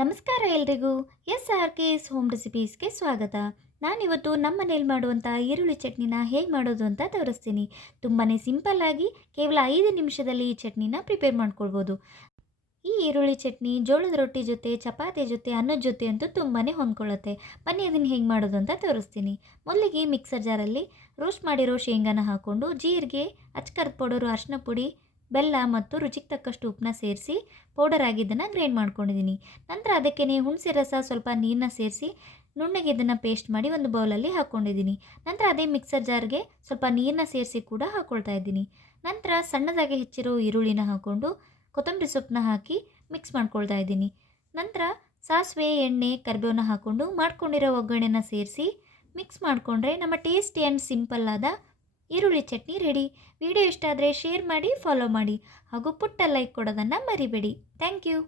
ನಮಸ್ಕಾರ ಎಲ್ರಿಗೂ. SRK's home ರೆಸಿಪೀಸ್ಗೆ ಸ್ವಾಗತ. ನಾನಿವತ್ತು ನಮ್ಮ ಮನೇಲಿ ಮಾಡುವಂಥ ಈರುಳ್ಳಿ ಚಟ್ನಿನ ಹೇಗೆ ಮಾಡೋದು ಅಂತ ತೋರಿಸ್ತೀನಿ. ತುಂಬಾ ಸಿಂಪಲ್ಲಾಗಿ ಕೇವಲ 5 ನಿಮಿಷದಲ್ಲಿ ಈ ಚಟ್ನಿನ ಪ್ರಿಪೇರ್ ಮಾಡ್ಕೊಳ್ಬೋದು. ಈ ಈರುಳ್ಳಿ ಚಟ್ನಿ ಜೋಳದ ರೊಟ್ಟಿ ಜೊತೆ, ಚಪಾತಿ ಜೊತೆ, ಅನ್ನದ ಜೊತೆ ಅಂತೂ ತುಂಬಾ ಹೊಂದ್ಕೊಳ್ಳುತ್ತೆ. ಬನ್ನಿ ಅದನ್ನು ಹೇಗೆ ಮಾಡೋದು ಅಂತ ತೋರಿಸ್ತೀನಿ. ಮೊದಲಿಗೆ ಮಿಕ್ಸರ್ ಜಾರಲ್ಲಿ ರೋಸ್ಟ್ ಮಾಡಿರೋ ಶೇಂಗಾನ ಹಾಕ್ಕೊಂಡು ಜೀರಿಗೆ, ಅಚ್ಕರದ ಪೌಡರು, ಅರಿಶಿನ ಪುಡಿ, ಬೆಲ್ಲ ಮತ್ತು ರುಚಿಗೆ ತಕ್ಕಷ್ಟು ಉಪ್ಪನ್ನ ಸೇರಿಸಿ ಪೌಡರ್ ಆಗಿದ್ದನ್ನು ಗ್ರೈಂಡ್ ಮಾಡ್ಕೊಂಡಿದ್ದೀನಿ. ನಂತರ ಅದಕ್ಕೆ ಹುಣಸೆ ರಸ, ಸ್ವಲ್ಪ ನೀರನ್ನ ಸೇರಿಸಿ ನುಣ್ಣಗೆ ಇದನ್ನು ಪೇಸ್ಟ್ ಮಾಡಿ ಒಂದು ಬೌಲಲ್ಲಿ ಹಾಕ್ಕೊಂಡಿದ್ದೀನಿ. ನಂತರ ಅದೇ ಮಿಕ್ಸರ್ ಜಾರ್ಗೆ ಸ್ವಲ್ಪ ನೀರನ್ನ ಸೇರಿಸಿ ಕೂಡ ಹಾಕ್ಕೊಳ್ತಾ ಇದ್ದೀನಿ. ನಂತರ ಸಣ್ಣದಾಗಿ ಹೆಚ್ಚಿರೋ ಈರುಳ್ಳಿನ ಹಾಕ್ಕೊಂಡು ಕೊತ್ತಂಬರಿ ಸೊಪ್ಪನ್ನ ಹಾಕಿ ಮಿಕ್ಸ್ ಮಾಡ್ಕೊಳ್ತಾ ಇದ್ದೀನಿ. ನಂತರ ಸಾಸಿವೆ, ಎಣ್ಣೆ, ಕರಿಬೇವನ್ನ ಹಾಕ್ಕೊಂಡು ಮಾಡ್ಕೊಂಡಿರೋ ಒಗ್ಗರಣೆನ ಸೇರಿಸಿ ಮಿಕ್ಸ್ ಮಾಡಿಕೊಂಡ್ರೆ ನಮ್ಮ ಟೇಸ್ಟಿ ಆ್ಯಂಡ್ ಸಿಂಪಲ್ ಆದ ಈರುಳ್ಳಿ ಚಟ್ನಿ ರೆಡಿ. ವಿಡಿಯೋ ಇಷ್ಟ ಆದರೆ ಶೇರ್ ಮಾಡಿ, ಫಾಲೋ ಮಾಡಿ ಹಾಗೂ ಪುಟ್ಟ ಲೈಕ್ ಕೊಡೋದನ್ನು ಮರಿಬೇಡಿ. Thank you.